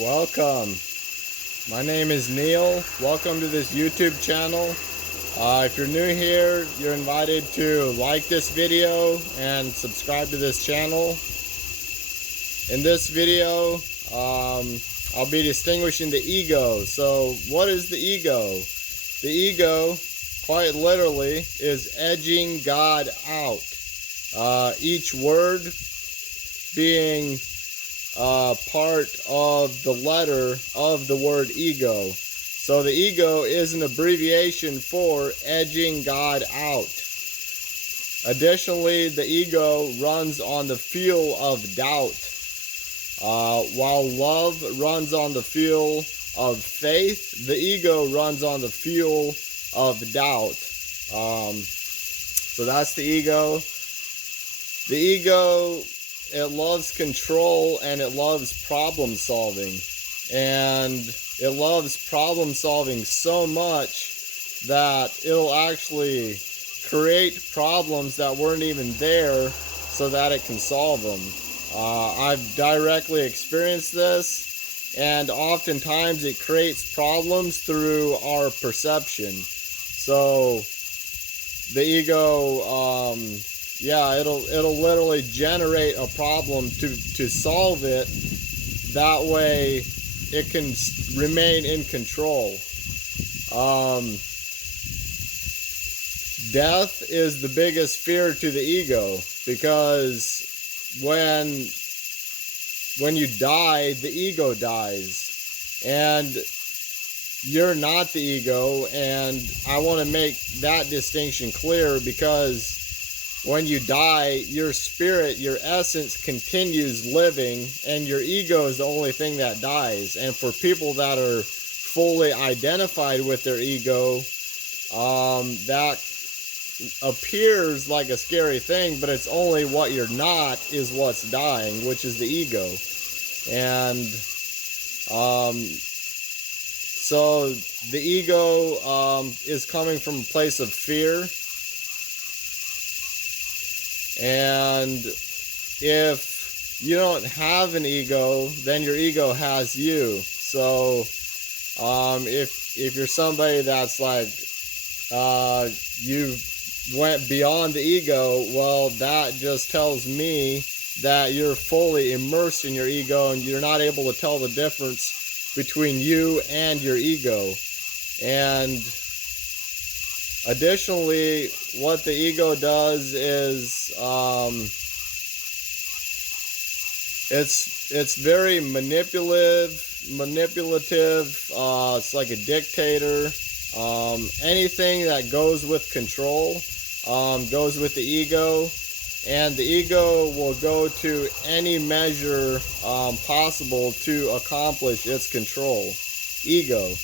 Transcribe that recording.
Welcome. My name is Neil. Welcome to this YouTube channel. If you're new here, you're invited to like this video and subscribe to this channel. In this video, I'll be distinguishing the ego. So what is the ego? The ego, quite literally, is edging God out. Each word being part of the letter of the word ego. So the ego is an abbreviation for edging God out. Additionally, the ego runs on the fuel of doubt, while love runs on the fuel of faith. The ego runs on the fuel of doubt. So that's the ego. The ego, it loves control and it loves problem solving. And it loves problem solving so much that it'll actually create problems that weren't even there so that it can solve them. I've directly experienced this, and oftentimes it creates problems through our perception. So the ego, it'll literally generate a problem to solve it. That way it can remain in control. Death is the biggest fear to the ego, because when you die, the ego dies, and you're not the ego. And I want to make that distinction clear, because when you die, your spirit, your essence continues living, and your ego is the only thing that dies. And for people that are fully identified with their ego, that appears like a scary thing, but it's only what you're not is what's dying, which is the ego. And so the ego is coming from a place of fear. And if you don't have an ego, then your ego has you. So if you're somebody that's like you went beyond the ego, well, that just tells me that you're fully immersed in your ego and you're not able to tell the difference between you and your ego. And additionally, what the ego does is it's very manipulative. It's like a dictator. Anything that goes with control goes with the ego, and the ego will go to any measure possible to accomplish its control. Ego.